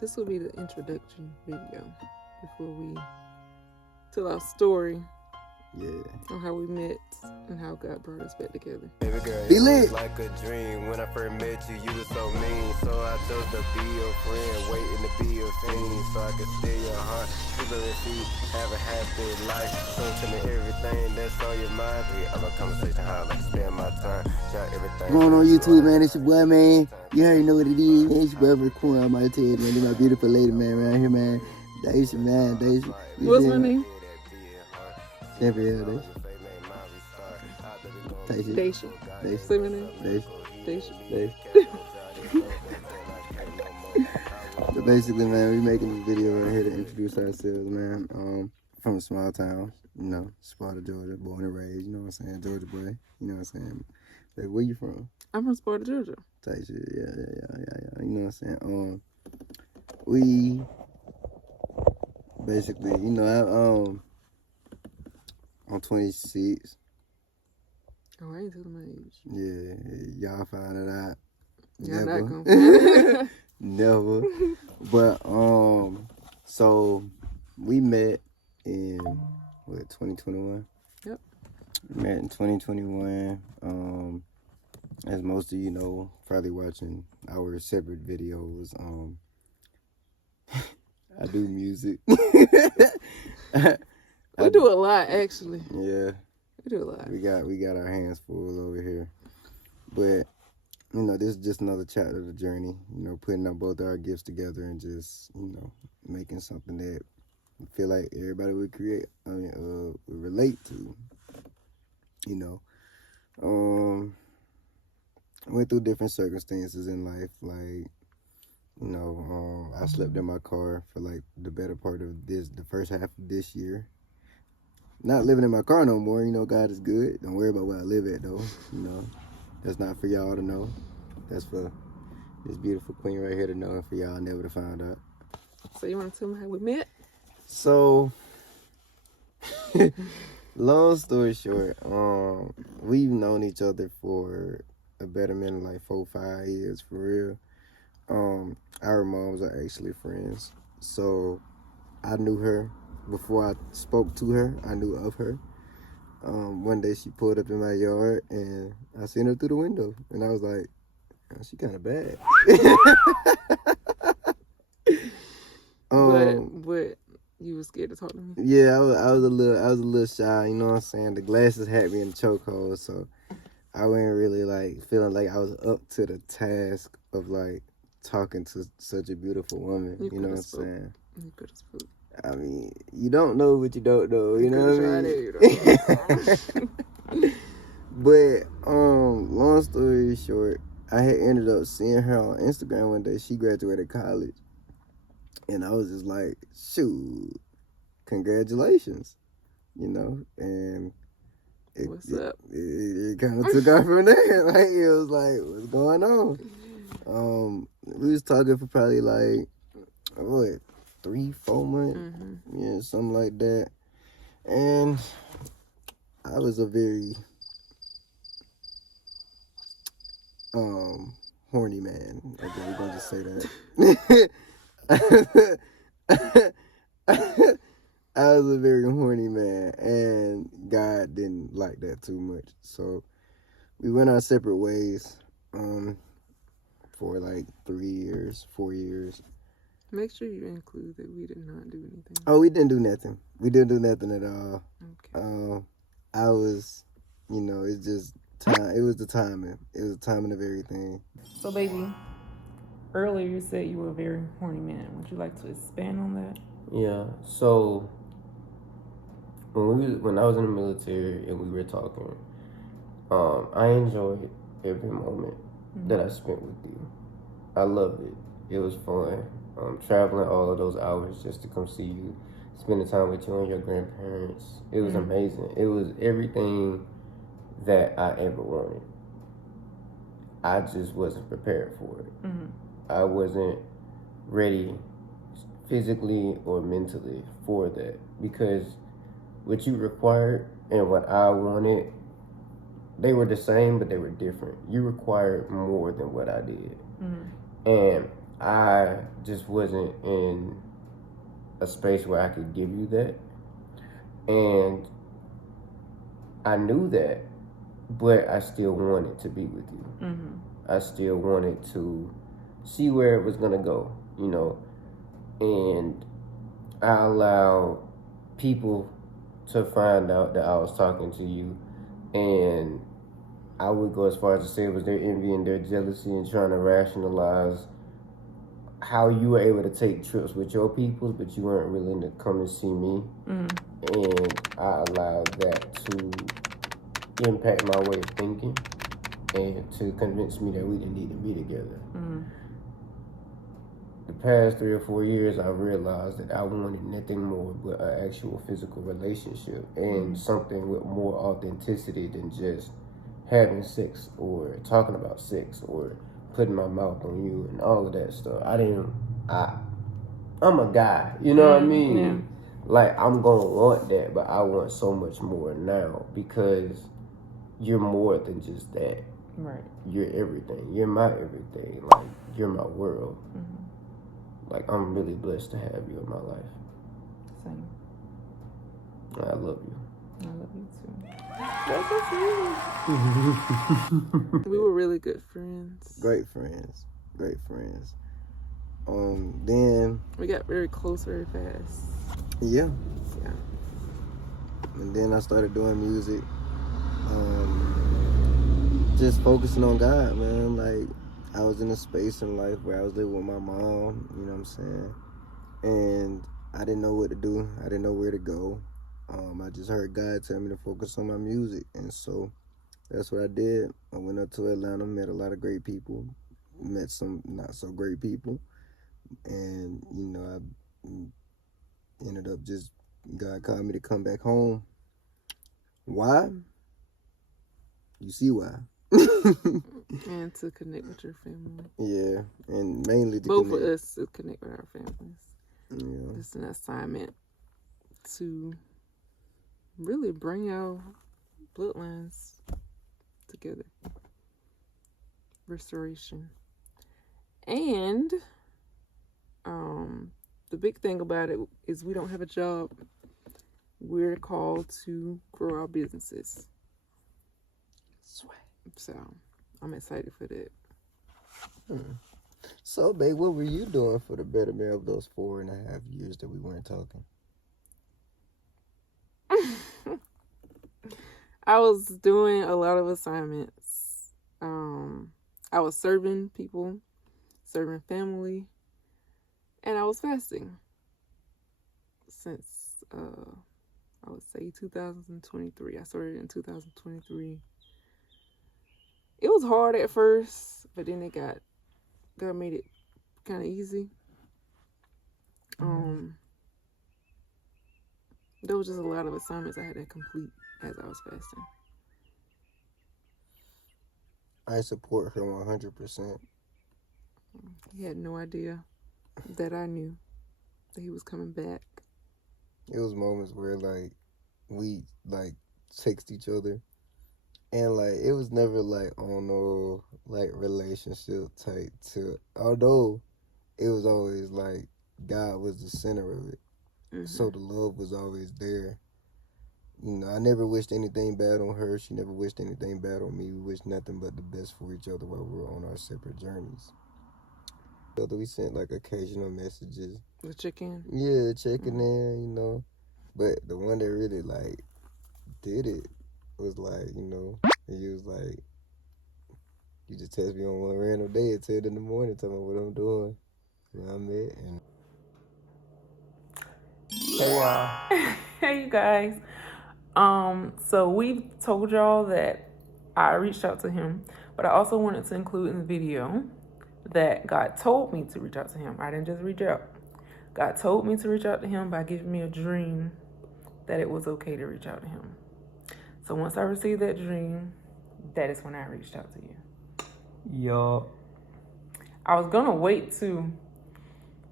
This will be the introduction video before we tell our story. Yeah. On how we met and how God brought us back together. Baby girl, Be it lit. was like a dream. When I first met you, you were so mean. So I chose to be your friend, waiting to be your fiend. So I could steal your heart, sleep on your feet, have a happy life. So tell me everything that's on your mind. We have a conversation, how I like to spend my time. Share everything. Going on YouTube, man. It's your boy, man. You already know what it is, man. It's your brother, Quan. I'm out here, man. This my beautiful lady, man, around here, man. Daisha, man. Daisha. What's my name? Gabrielle, Daisha. Daisha. Daisha. Say my name. Daisha. Daisha. So basically, man, we making this video right here to introduce ourselves, man. From a small town, you know, Sparta, Georgia, born and raised, you know what I'm saying, Georgia boy, you know what I'm saying. Like, where you from? I'm from Sparta, Georgia. Type shit, yeah, you know what I'm saying. We basically, you know, I'm 26. Oh, I ain't telling my age. Yeah, y'all find it out. Y'all Never. not gonna. Never. But so we met in 2021. Yep. We met in 2021. As most of you know, probably watching our separate videos. I do music. We do a lot, actually. Yeah. We do a lot. We got our hands full over here. But you know, this is just another chapter of the journey, you know, putting up both our gifts together and just, you know, making something that I feel like everybody would would relate to, you know. I went through different circumstances in life, like, you know, I slept in my car for like the better part of the first half of this year. Not living in my car no more, you know, God is good. Don't worry about where I live at though, you know. That's not for y'all to know. That's for this beautiful queen right here to know, and for y'all never to find out. So you want to tell me how we met? So, long story short, we've known each other for a betterment of like 4-5 years, for real. Our moms are actually friends. So, I knew her before I spoke to her. I knew of her. One day she pulled up in my yard and I seen her through the window and I was like, oh, she kind of bad. But you were scared to talk to me. Yeah, I was a little shy. You know what I'm saying? The glasses had me in the chokehold, so I wasn't really like feeling like I was up to the task of like talking to such a beautiful woman. You know what I'm saying? You could have spoke. I mean, you don't know what you don't know, you know what I mean? But, long story short, I had ended up seeing her on Instagram one day. She graduated college. And I was just like, shoot, congratulations, you know? And What's up? It kind of took off from there. Like, it was like, what's going on? We was talking for probably like, 3-4 months, yeah, something like that. And I was a very horny man. Okay, we're gonna just say that. I was a very horny man, and God didn't like that too much. So we went our separate ways for like 3 years, 4 years. Make sure you include that we did not do anything. Oh, we didn't do nothing. We didn't do nothing at all. Okay. I was, you know, it's just time. It was the timing. It was the timing of everything. So, baby, earlier you said you were a very horny man. Would you like to expand on that? Yeah, so when I was in the military and we were talking, I enjoyed every moment that I spent with you. I loved it. It was fun. Traveling all of those hours just to come see you, spending time with you and your grandparents. It was amazing. It was everything that I ever wanted. I just wasn't prepared for it. I wasn't ready physically or mentally for that, because what you required and what I wanted, they were the same, but they were different. You required more than what I did. And I just wasn't in a space where I could give you that. And I knew that, but I still wanted to be with you. Mm-hmm. I still wanted to see where it was going to go, you know. And I allowed people to find out that I was talking to you. And I would go as far as to say it was their envy and their jealousy and trying to rationalize how you were able to take trips with your peoples, but you weren't willing to come and see me. And I allowed that to impact my way of thinking and to convince me that we didn't need to be together. The past 3 or 4 years, I realized that I wanted nothing more but an actual physical relationship and something with more authenticity than just having sex or talking about sex or putting my mouth on you and all of that stuff. I'm a guy, you know what I mean? Yeah. Like, I'm gonna want that, but I want so much more now because you're more than just that. Right. You're everything. You're my everything. Like, you're my world. Like, I'm really blessed to have you in my life. Same. I love you. I love you too. We were really good friends. Great friends. Then We got very close very fast. yeah. Yeah. And then I started doing music. Just focusing on God, man. Like, I was in a space in life where I was living with my mom, you know what I'm saying? And I didn't know what to do. I didn't know where to go. I just heard God tell me to focus on my music. And so that's what I did. I went up to Atlanta, met a lot of great people, met some not so great people. And, you know, I ended up just, God called me to come back home. Why? You see why. And to connect with your family. Yeah, and mainly to Both connect. of us to connect with our families. Yeah. It's an assignment to really bring our bloodlines together. Restoration. And the big thing about it is we don't have a job. We're called to grow our businesses. So I'm excited for that. So, babe, what were you doing for the betterment of those 4.5 years that we weren't talking? I was doing a lot of assignments. I was serving people, serving family, and I was fasting since I would say 2023. I started in 2023. It was hard at first, but then it God made it kind of easy. There was just a lot of assignments I had to complete as I was fasting. I support her 100%. He had no idea that I knew that he was coming back. It was moments where, like, we, like, text each other. And, like, it was never, like, on no, like, relationship type to, although it was always, like, God was the center of it. So the love was always there. You know, I never wished anything bad on her. She never wished anything bad on me. We wished nothing but the best for each other while we were on our separate journeys. So we sent, like, occasional messages. The chicken. Yeah, checking in, you know. But the one that really, like, did it was, like, you know, he was like, you just text me on one random day at 10 in the morning, telling me what I'm doing, where I'm at, and... Hey, y'all. Hey, you guys. So we've told y'all that I reached out to him, but I also wanted to include in the video that God told me to reach out to him. I didn't just reach out. God told me to reach out to him by giving me a dream that it was okay to reach out to him. So once I received that dream, that is when I reached out to you. Yo. I was gonna wait to,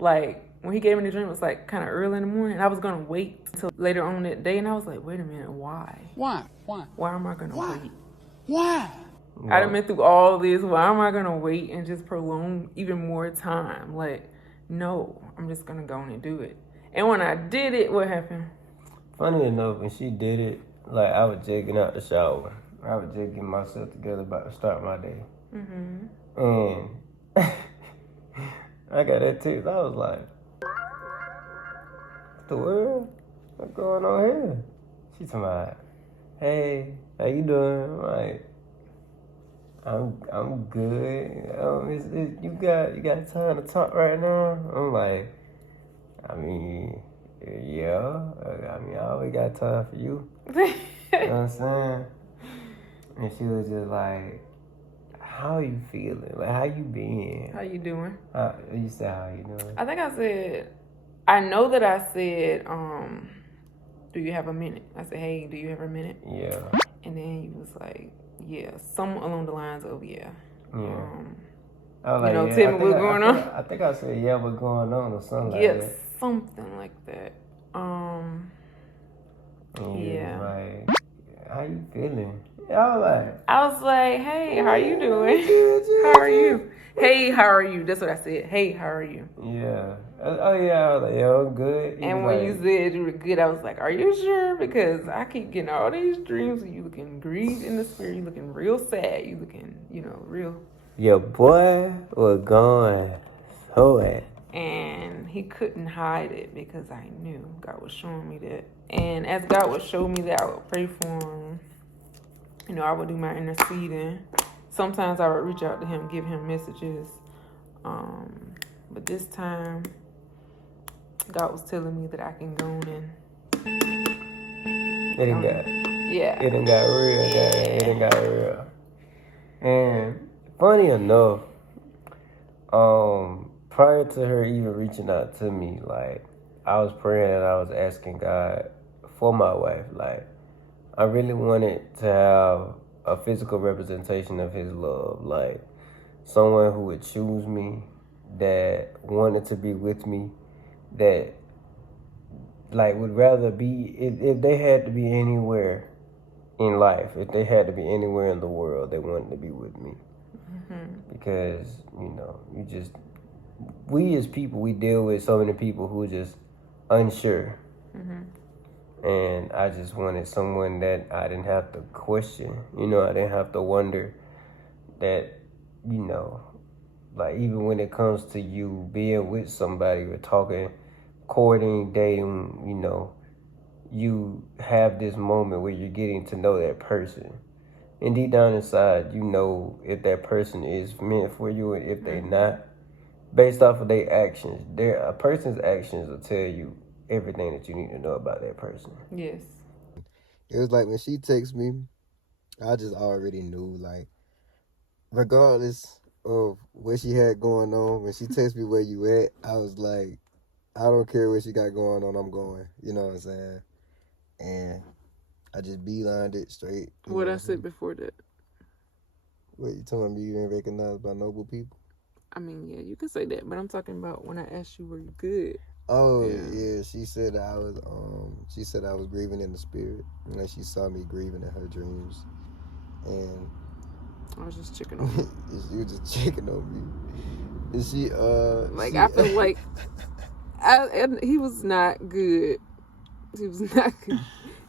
like, when he gave me the dream, it was like kind of early in the morning. I was gonna wait till later on that day, and I was like, wait a minute, why? Why? Why am I gonna wait? Why? I done been through all this. Why am I gonna wait and just prolong even more time? Like, no, I'm just gonna go on and do it. And when I did it, what happened? Funny enough, when she did it, like I was just getting out the shower. I was just getting myself together, about to start my day. And I got that text. I was like, what the world? What's going on here? She talking about, hey, how you doing? I'm like, I'm good. You got time to talk right now? I'm like, I mean, yeah. I always got time for you. You know what I'm saying? And she was just like, how you feeling? Like, how you been? How you doing? You said, how you doing? I think I said, I know that I said, do you have a minute? I said, hey, do you have a minute? Yeah. And then he was like, yeah, somewhere along the lines of, yeah. Yeah. I was like, tell yeah, me what's going on. I think I said, yeah, what's going on or something like Yeah, that. something like that. And Yeah. like, how you feeling? I was like, hey, how you doing? How are you? Hey, how are you? That's what I said. Hey, how are you? Yeah. Oh, yeah. I was like, yeah, I'm good. And when you said you were good, I was like, are you sure? Because I keep getting all these dreams of you looking grieved in the spirit. You looking real sad. You looking, real. Your boy was going so at. And he couldn't hide it because I knew God was showing me that. And as God would show me that, I would pray for him. I would do my interceding. Sometimes I would reach out to him, give him messages. But this time, God was telling me that I can go in. It done got real, It done got real. And funny enough, prior to her even reaching out to me, like, I was praying and I was asking God for my wife. Like, I really wanted to have a physical representation of his love. Like, someone who would choose me, that wanted to be with me, that, like, would rather be, if they had to be anywhere in life, if they had to be anywhere in the world, they wanted to be with me. Because, we as people, we deal with so many people who are just unsure. And I just wanted someone that I didn't have to question. I didn't have to wonder that, like, even when it comes to you being with somebody or talking, courting, dating, you have this moment where you're getting to know that person. And deep down inside, if that person is meant for you and if they're not, based off of their actions. A person's actions will tell you everything that you need to know about that person. Yes. It was like when she texted me, I just already knew, like, regardless of what she had going on, when she texted me where you at, I was like, I don't care what she got going on, I'm going. You know what I'm saying? And I just beelined it straight. What I said before that. What, you telling me you ain't recognized by noble people? I mean, yeah, you can say that, but I'm talking about when I asked you, were you good? Oh, yeah. She said I was grieving in the spirit. And that she saw me grieving in her dreams. And I was just checking on you. She was just checking on me. And she, I feel like he was not good. He was not good.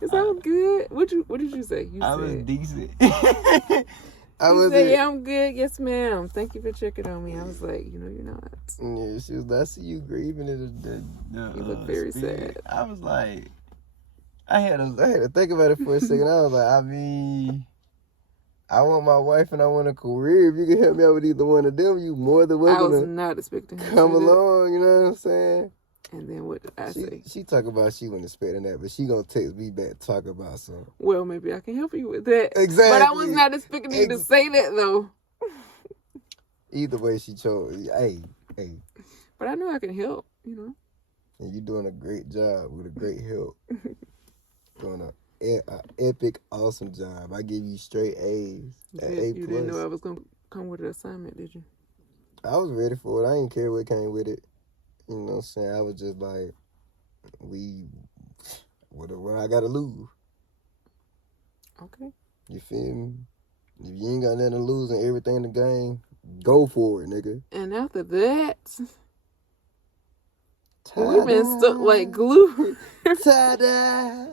Is that good? What did you say? I was decent. You said, yeah, I'm good. Yes, ma'am. Thank you for checking on me. I was like, you're not. Yeah, she was like, I see you grieving in you look very spirit. sad. I was like, I had to think about it for a second. I was like, I want my wife and I want a career. If you can help me out with either one of them, you more than welcome. I was not expecting her to come along. You know what I'm saying? And then what did I say? She talk about she wasn't expecting that, but she gonna text me back talk about something. Well, maybe I can help you with that. Exactly. But I was not expecting you to say that though. Either way, she chose. Hey. But I know I can help. And you're doing a great job with a great help. Doing an epic, awesome job. I give you straight A's. A+. You didn't know I was gonna come with an assignment, did you? I was ready for it. I didn't care what came with it. You know what I'm saying? I was just like, what I gotta lose? Okay. You feel me? If you ain't got nothing to lose and everything in the game, go for it, nigga. And after that, we've been stuck like glue. Ta-da!